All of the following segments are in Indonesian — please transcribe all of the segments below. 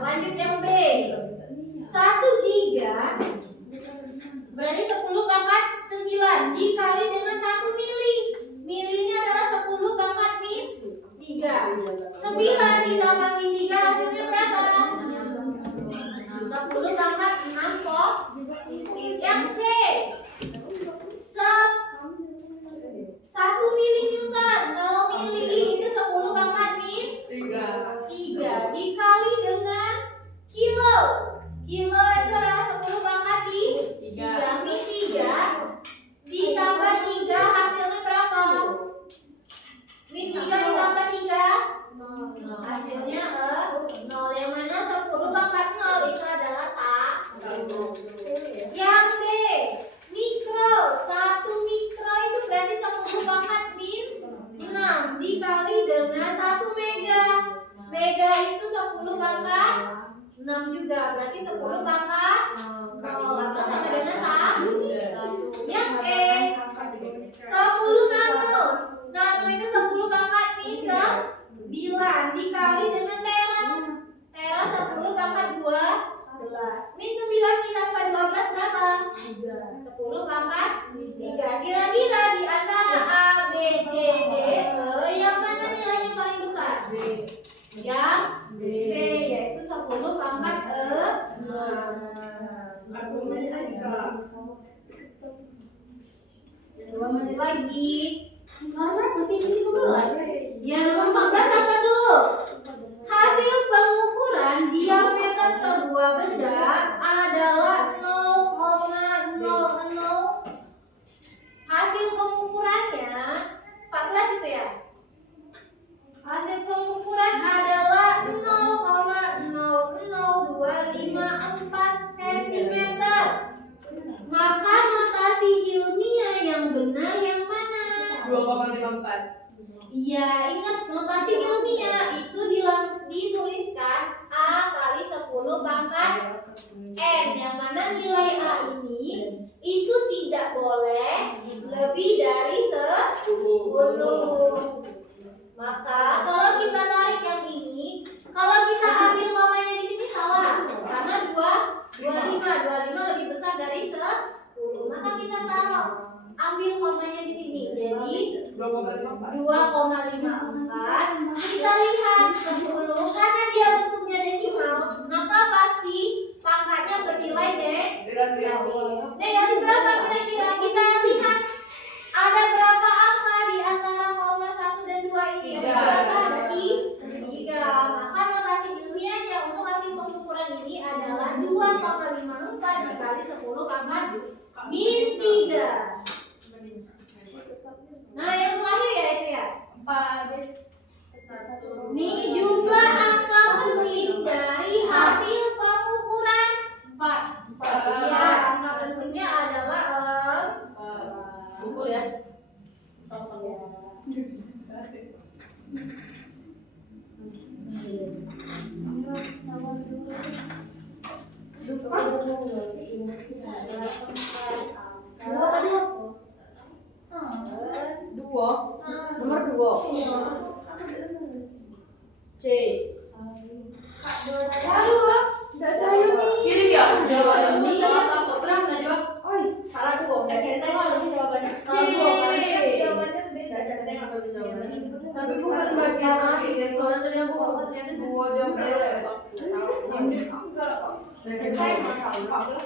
lanjut yang B. 1 giga berarti 10 pangkat 9 dikali dengan 1 mili. Mili ini adalah 10 pangkat min 3. 9 ditambah min 3 hasilnya berapa? 10 pangkat 6 kok. Yang C. 1 mili Newton. Kalau mili itu 10 pangkat min 3 dikali dengan kilo. Kilo itu adalah 10 pangkat 3 min 3 ditambah 3 hasilnya berapa? Min 3 ditambah 3 hasilnya 0. Yang mana 10 pangkat 0 itu adalah 1. Yang D. Mikro. 1 mikro itu berarti 10 pangkat min 6 dikali dengan 1 mega. Mega itu 10 pangkat 6 juga, berarti 10 pangkat 0 atau sama dengan 1. Yang E. 10 nano. Nano itu 10 pangkat min 9 dikali dengan tera. Tera 10 pangkat 12. Min 9 ditambah 12 berapa? 10 pangkat 3. Kira-kira di antara A, B, C, D, E yang mana nilainya paling besar? Yang B, yaitu 10 pangkat 2 menit lagi. Berapa sih ini 15? Yang nomor 14 apa tuh? Hasil pengukuran diameter sebuah benda adalah 0,00. Hasil pengukurannya 14 itu ya. Hasil pengukuran adalah 0,00254 cm. Maka notasi ilmiah yang benar yang mana? 2,54. Iya, ingat notasi ilmiah itu dituliskan A kali 10 pangkat N, yang mana nilai A ini itu tidak boleh lebih dari 10. Maka kalau kita tarik yang ini, kalau kita ambil komanya di sini salah, karena 25 lebih besar dari 10. Maka kita taruh ambil komanya di sini. Jadi 2,54. Kita lihat 10 karena dia bentuknya desimal, maka pasti pangkatnya bernilai negatif. Negatif berapa kira-kira? Kita lihat ada berapa angka di antara koma 1 dan 2 ini? Ada 3. Maka notasi ilmiahnya untuk hasil pengukuran ini adalah 2,54 dikali 10 pangkat min 3. Nah, yang terakhir ya itu ya. 4. Nih jumlah angka penting dari hasil pengukuran. 4. Ya, angka pentingnya adalah Pukul ya. Nomor 2. C. Kiri ya. Jawaban ini apa? Pernah enggak jawab? Oh, salah tuh. Enggak cerita mah lebih jawabannya. C. Jawabannya enggak cerita enggak lebih jawabannya. Tapi bukan bagian akhir. Soalnya tadi aku ternyata 2 jawabannya. Enggak. Enggak cerita masalah.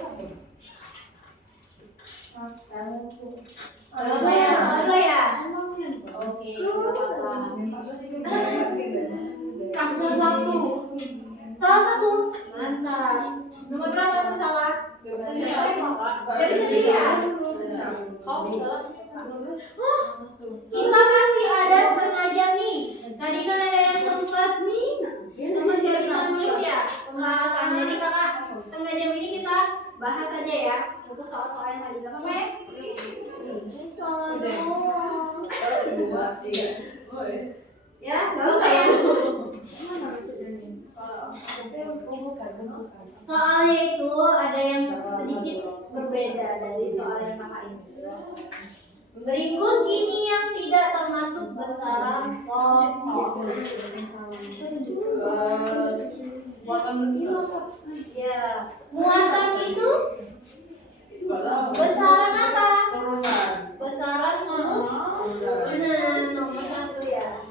apa ya? Apa ya? Oke. Salah satu. Mantap. Nomor berapa tuh salah? Dari sendiri ya? Kita masih ada setengah jam nih. Tadi kan ada yang sempat gak bisa nulis ya pembahasan. Jadi kakak setengah jam ini kita bahas aja ya untuk soal-soal yang tadi. Gak apa-apa ya? Ya, gak usah ya. Soalnya itu ada yang sedikit berbeda dari soal yang kakak ini. Berikut ini yang tidak termasuk besaran objek. Muatan berkilo. Ya, muatan itu besaran apa? Besaran nomor. Benar, nomor 1 ya.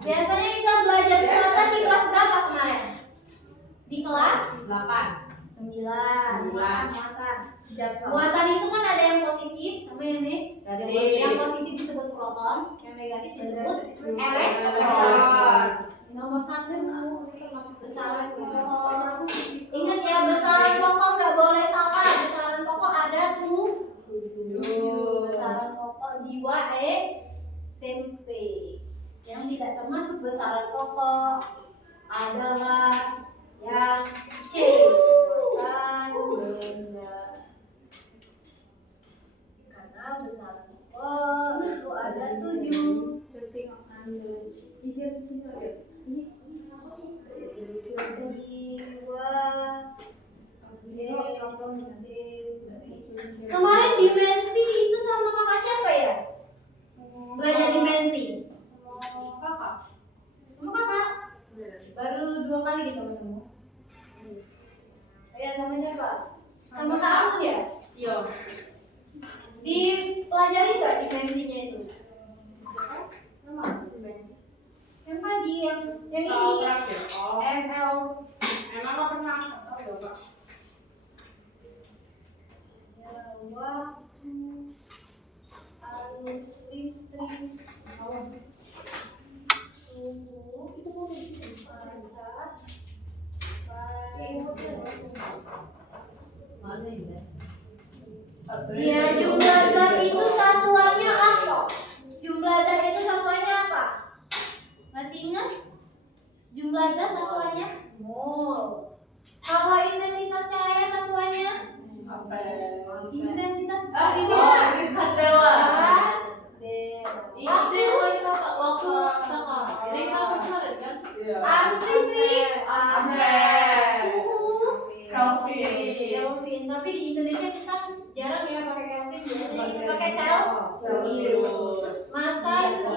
Biasanya kita belajar muatan di kelas berapa kemarin? Di kelas 8. 9. Muatan. Muatan. Muatan itu kan ada yang positif sama yang negatif. Yang positif disebut proton, yang negatif disebut elektron. Nomor 1 besaran pokok. Ingat ya, besaran pokok nggak boleh salah. Besaran pokok ada 7. Besaran pokok jiwa SMP. Yang tidak termasuk besaran pokok adalah yang C. Makan benda. Karena besaran pokok itu ada 7. Kemarin dimensi itu sama kakak siapa ya? Belajar dimensi. Kakak. Sama kakak. Baru 2 kali kita ketemu. Ya sama siapa? Sama Kak Amun ya? Iya. Dipelajari nggak dimensinya itu? Nama harus dimensi. Yang tadi yang ini Terakhir. Oh. ML. Emang nggak pernah tahu ya, Pak? Ya, waktu arus listrik, suhu, massa, Mana ini? ya, jumlah zat itu satuannya apa? Jumlah zat itu satuannya apa? Masih ingat? Jumlah zat satuannya mol. Kalau intensitas cahaya satuannya intensitas Ini kandela. Waktu arus listrik suhu Kelvin. Tapi di Indonesia kita jarang ya pakai Kelvin, biasanya kita pakai Celsius. Massa itu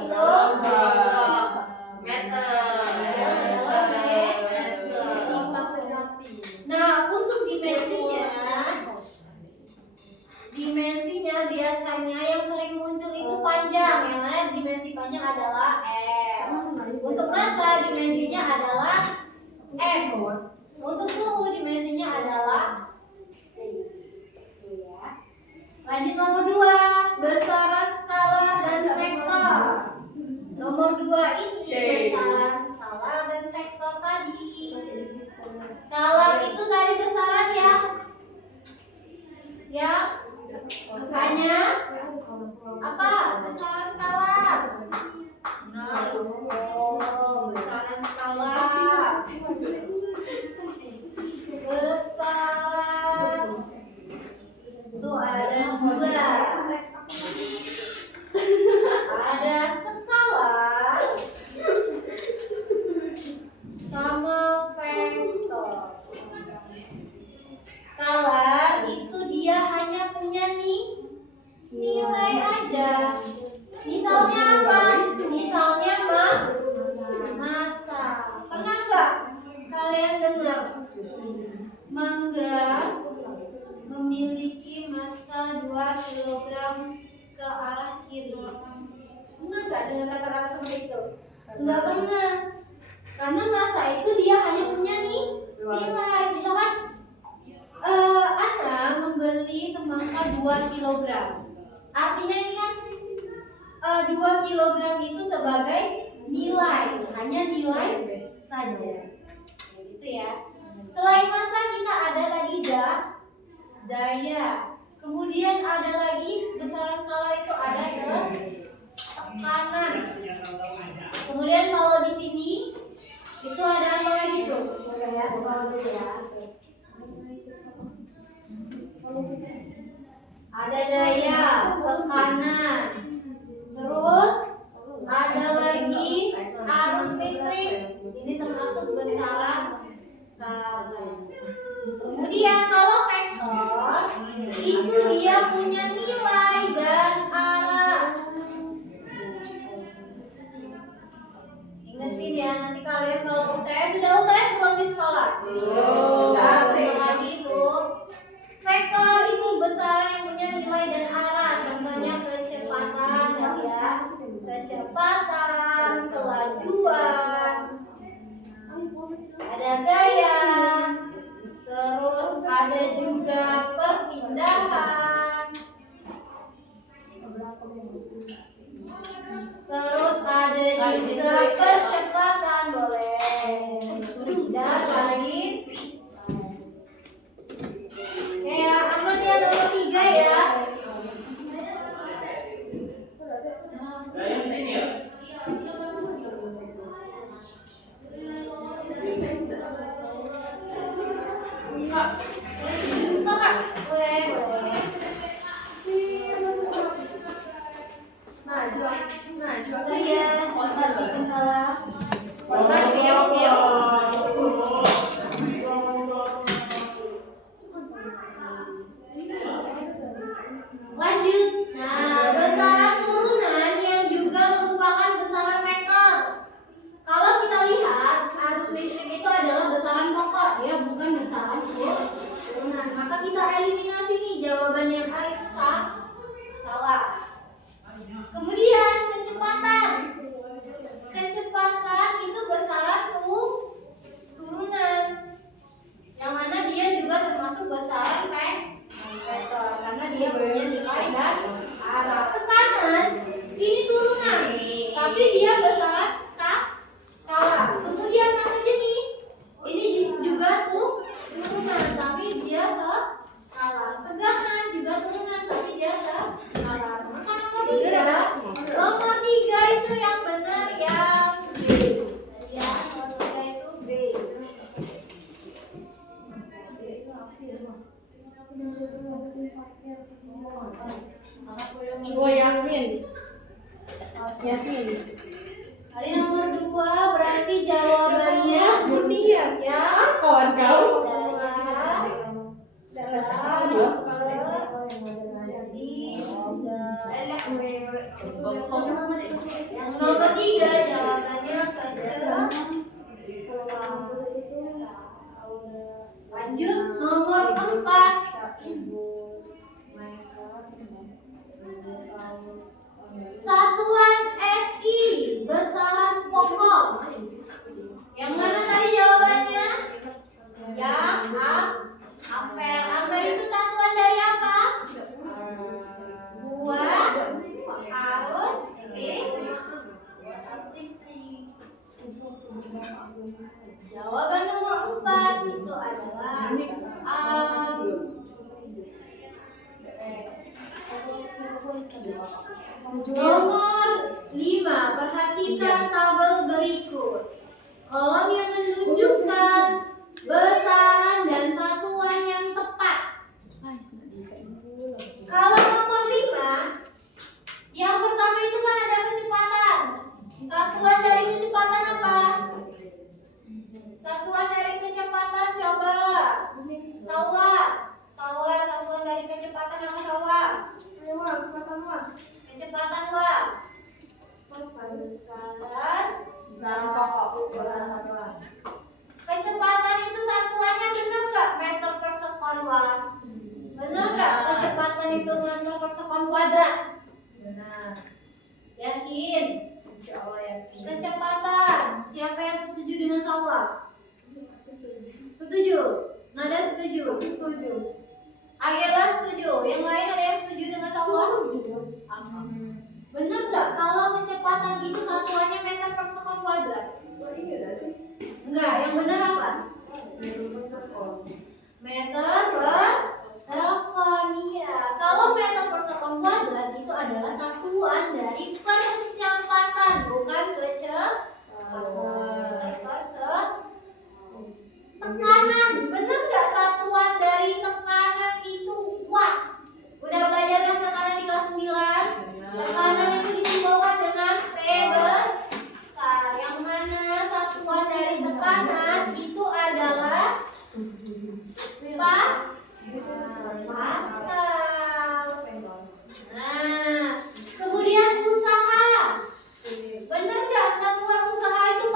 Nah, untuk dimensinya biasanya yang sering muncul itu panjang. Yang mana dimensi panjang adalah M. Untuk massa dimensinya adalah M. Untuk suhu dimensinya adalah T. Ya. Lanjut nomor 2, besaran skala dan vektor. Nomor 2 ini besaran skala dan vektor tadi. Skala itu tadi besaran ya. Makanya apa? Besaran skala. Nah, besaran skala. Besaran itu ada 2. Ada skala sama vektor. Skala itu dia hanya punya nilai aja. Misalnya apa? Misalnya massa. Pernah nggak kalian dengar mangga memiliki massa 2 kg ke arah kiri? Pernah nggak dengar kata-kata seperti itu? Nggak pernah. Karena massa itu dia hanya punya nilai. Misalkan Ana membeli semangka 2 kg. Artinya ini kan 2 kg itu sebagai nilai, hanya nilai saja. Gitu ya. Selain massa kita ada lagi daya. Kemudian ada lagi besaran skala itu ada tekanan. Kemudian kalau di sini itu ada apa lagi tuh? Coba ya, buka dulu ya. Ada daya, tekanan, terus ada lagi arus listrik. Ini termasuk besaran skala. Kemudian kalau vektor itu dia punya nilai dan arah. Ingetin ya, nanti kalian kalau UTS sudah UTS belum di sekolah? Belum. Belum lagi tuh. Vektor itu besaran yang punya nilai dan arah. Contohnya kecepatan ya, kecepatan, kelajuan, ada gaya, terus ada juga perpindahan, terus ada juga percepatan, boleh. Sudah lain. Ya, aman ya nomor 3 ya. Lanjut. Nah, besaran turunan yang juga merupakan besaran vektor. Kalau kita lihat arus listrik itu adalah besaran pokok, ya, bukan besaran turunan. Maka kita eliminasi nih, jawaban yang A itu salah. Kemudian kecepatan. Kecepatan itu besaran turunan. Yang mana dia juga termasuk besaran vektor karena dia punya nilai dan arah. Tekanan ini turunan, tapi dia besaran skala. Kemudian massa jenis ini juga turunan, tapi dia skala. Tegangan juga turunan, tapi dia skala. Maka nomor 3 itu yang benar yang B. Ya, nomor 3 itu B. Coba Yasmin. Hari nomor 2 berarti jawabannya Dunia. ya. Kawan kau. Yang nomor 3 jawabannya lanjut nomor 4. Satuan SI besaran pokok. Yang mana tadi jawabannya? Yang ampere. Ampere itu satuan dari apa? Buat arus listrik. Jawaban nomor 4 itu adalah nomor 5. Perhatikan tabel berikut. Kolom yang menunjukkan besaran dan satuan yang tepat. Kalau nomor 5, yang pertama itu kan ada kecepatan. Satuan dari kecepatan apa? Satuan dari kecepatan coba. Satuan dari kecepatan apa Sawa? Kecepatan Wah. Besaran pokok. Kecepatan itu satuannya benar nggak? Meter per sekon Wah. Benar nggak? Kecepatan itu meter per sekon kuadrat. Benar. Yakin? Insya Allah yakin. Kecepatan. Siapa yang setuju dengan Sawa? Setuju. Nada setuju. Agela setuju. Yang lain ada yang setuju dengan Sawa? Benar nggak kalau kecepatan itu satuannya meter per sekon kuadrat? Enggak, yang benar apa? Meter per sekon, iya. Kalau meter per sekon kuadrat itu adalah satuan dari percepatan, bukan tekanan. Benar nggak satuan dari tekanan itu watt? Udah belajar kan tekanan di kelas 9? Tekanan itu disimbolkan dengan P besar. Yang mana satuan dari tekanan itu adalah Pascal. Nah, kemudian usaha. Benar nggak satuan usaha itu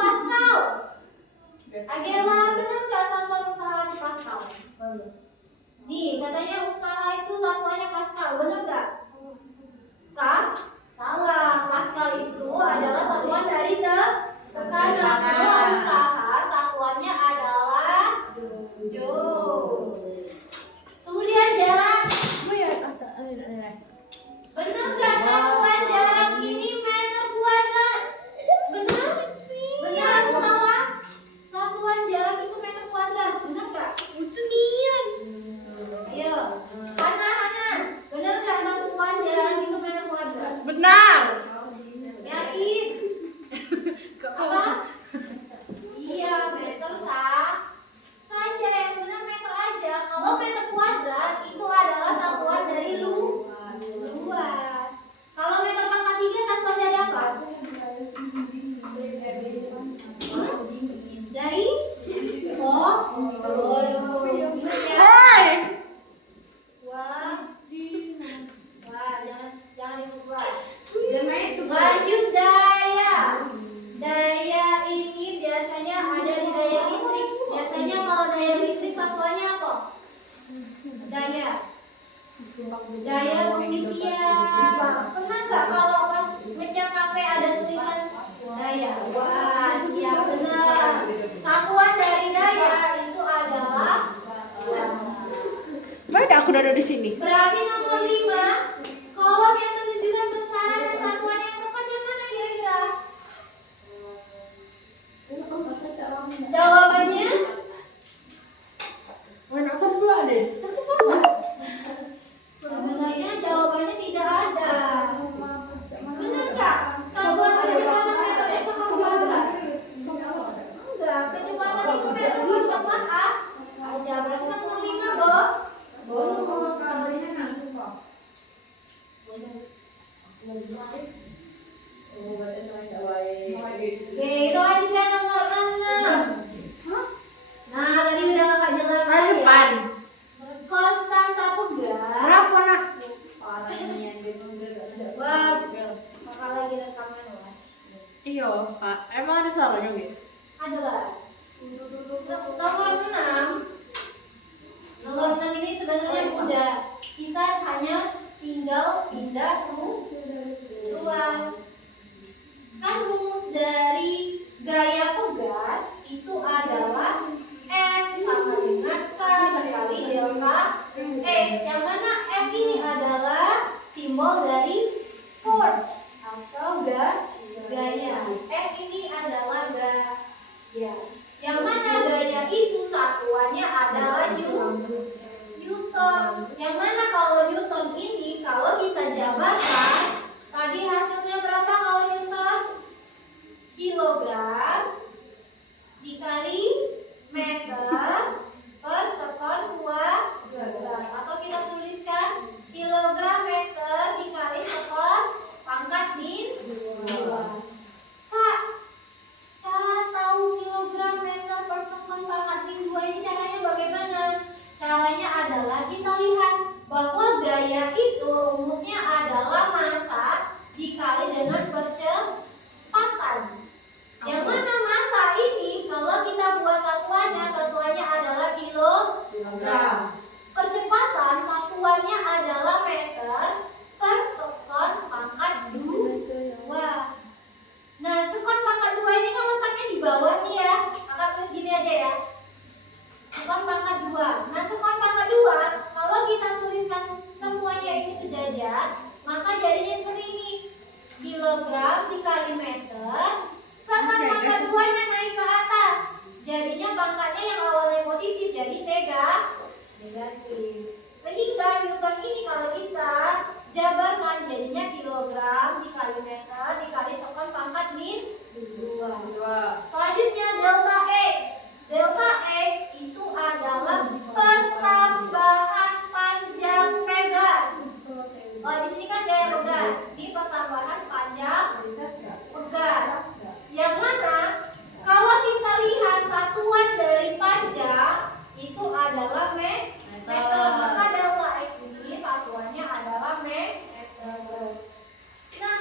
Daya pengisian. Pernah nggak kalau pas ngecek HP ada tulisan daya? Wah, iya benar. Satuan dari daya itu adalah Mana aku udah ada di sini. berarti nomor 5. Kolom yang menunjukkan besaran dan satuan yang tepat yang mana kira-kira? Jawabannya Mana sebelah deh. sebenarnya jawabannya tidak ada. Benar nggak? Satuan kecepatan meter per sekon kuadrat. Enggak, kecepatan itu meter per sekon aja. Berarti nomor 5 bonus. Oke, itu lanjutnya nomor 6. Nah, tadi udah kakak jelaskan ya. Depan. Konstanta pegas. Berapa nak? Wah, kakak lagi rekaman loh. Iya, Kak. Emang ada salahnya gitu? Adalah nomor 6. Nomor 6 ini sebenarnya mudah. Kita hanya tinggal pindah ruas. Kan rumus dari gaya pegas itu adalah F sama dengan K dikali delta X. Yang mana F ini adalah simbol dari force atau gaya. F ini adalah gaya. Yang mana gaya itu satuannya adalah Newton. Yang mana kalau Newton ini kalau kita jabarkan tadi hasilnya berapa kalau Newton? Kilogram dikali meter per sekon kuadrat. Atau kita tuliskan kilogram meter dikali sekon pangkat min 2. Kak, cara tahu kilogram meter per sekon pangkat min 2 ini caranya bagaimana? Caranya adalah kita lihat bahwa gaya itu rumusnya adalah massa dikali dengan percepatan. Yang mana massa ini kalau kita buat satuannya adalah kilogram. Percepatan satuannya adalah meter per sekon pangkat 2. Nah, sekon pangkat 2 ini kan letaknya di bawah nih ya. Kakak tulis gini aja ya. Sekon pangkat 2. Nah, sekon pangkat 2 kalau kita tuliskan semuanya ini sejajar, maka jadinya seperti ini. Kilogram dikali meter. Sekon pangkat 2-nya naik ke atas. Jadinya pangkatnya yang awalnya positif jadi negatif. Sehingga Newton ini kalau kita jabarkan jadinya kilogram dikali meter dikali sekon pangkat min 2. Selanjutnya delta X. Delta X itu adalah pertambahan panjang pegas. Oh, di sini kan gaya pegas. Ini pertambahan panjang pegas. Yang mana kalau kita lihat satuan dari panjang itu adalah meter. Maka delta X ini satuannya adalah meter. Nah,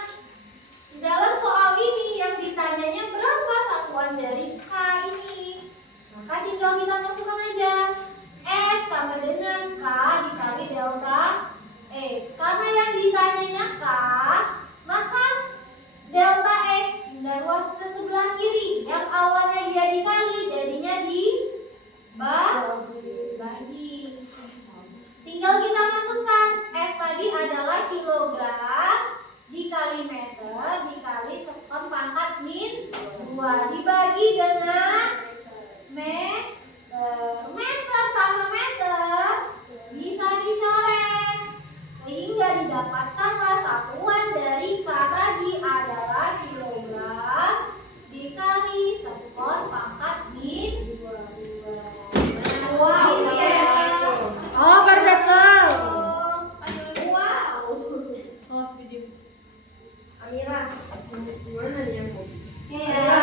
dalam soal ini yang ditanyanya berapa satuan dari K ini? Maka tinggal kita masukkan aja X sama dengan K dikali delta X. Karena yang ditanyanya K, maka delta X pindah ruas ke sebelah kiri. Yang awalnya dia dikali jadinya dibagi. Tinggal kita masukkan F tadi adalah kilogram dikali meter dikali sekon pangkat min 2 dibagi dengan meter sama meter bisa dicoret sehingga didapatkanlah satuan dari K tadi adalah kilogram dikali sekon pangkat min 2. Wow, Oh, baru datang. Wow. Oh, video. Amira, gimana nih aku? Ya.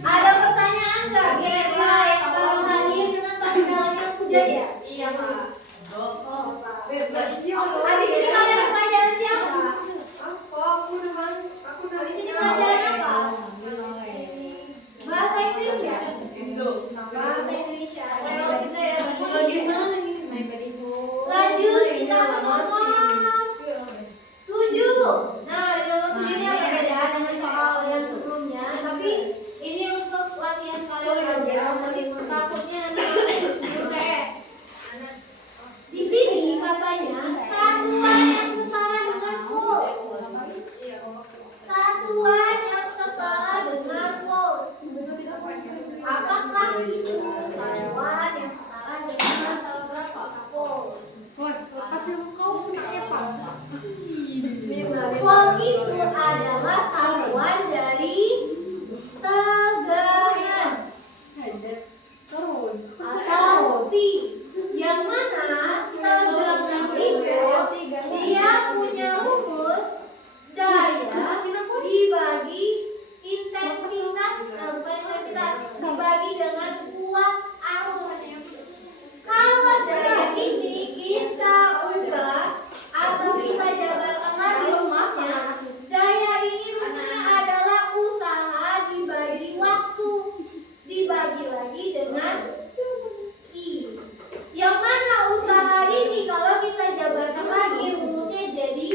Ada pertanyaan Takutnya UTS. Di sini katanya satuan yang setara dengan volt. Satuan yang setara dengan volt. Apakah itu satuan yang setara dengan berapa volt? Woi, kasih kau punya apa? Volt itu adalah satuan dari tegangan atau V, yang mana tegangan itu dia punya rumus daya dibagi intensitas, bukan intensitas, dibagi dengan kuat arus. Kalau daya ini kita ubah atau kita jabarkan lagi rumusnya, daya ini rumusnya adalah usaha dibagi waktu dibagi lagi dengan I. Yang mana usaha ini kalau kita jabarkan lagi rumusnya jadi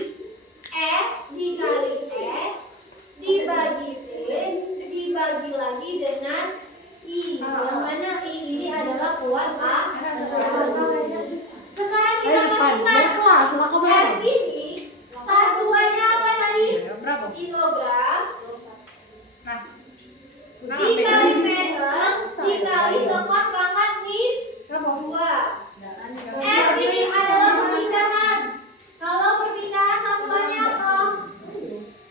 F dikali S dibagi T dibagi lagi dengan I. Yang mana I ini adalah kuat arus. Sekarang kita masukkan kelas, aku F ini satuannya apa tadi? Berapa? Kilogram Nah, dikali meter dikali sekuat pangkat min berapa? 2. F ini adalah perpindahan. Kalau perpindahan satuannya apa?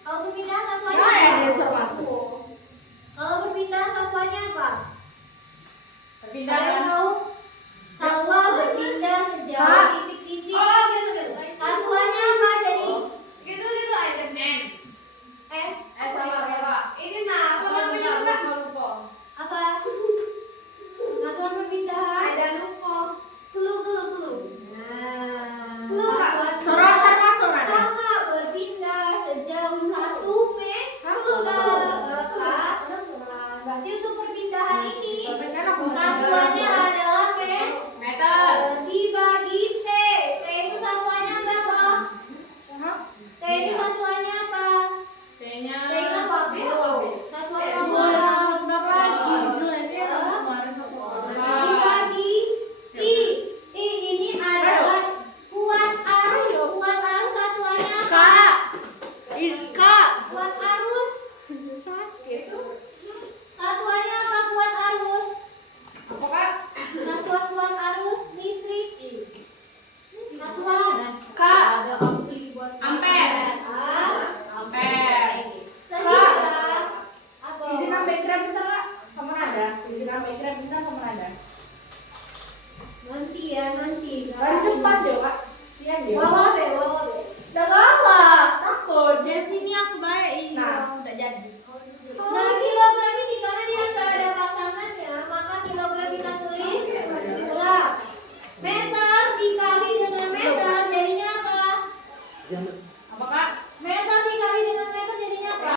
Kalau perpindahan satuannya Ya, apa? dia serba. Kalau perpindahan satuannya apa? Ada yang Perpindahan. tahu? Salwa berpindah sejauh Kak. titik-titik. Oh, gitu. Satuannya apa jadi? Gitu item N. F Salah. Ini nah, apa namanya Kak? apa? Satuan perpindahan. Ada lupa. Clue. Nah, Lu, Kak. satuan Sorotan masuk ada. kakak berpindah sejauh 1 meter. Berarti untuk perpindahan ini satuannya adalah Meter. dibagi T. T itu satuannya berapa? T itu satuannya apa? T-nya. T kan 40. Satuan kamu dibagi I. I ini adalah kuat arus. Kuat arus satuannya apa? Kak. Kuat arus. Sakit. Satuannya apa kuat arus? Apa Kak? Satuan kuat arus listrik. Satuan Kak. Ampere. Ampere. sehingga apa? Izin ambil krem bentar, Kak. Kamu ada? Izin ambil krem bentar, kamu ada? Nanti ya nanti. Dari depan deh, Kak. Sian deh. Bawa be, bawa be. Udah kalah. Takut. Dan sini aku baik. Nah. Udah jadi. Nah kilogram ini karena dia nggak ada pasangannya, maka kilogram kita tulis gram. Meter dikali dengan meter jadinya apa? Apa Kak? Meter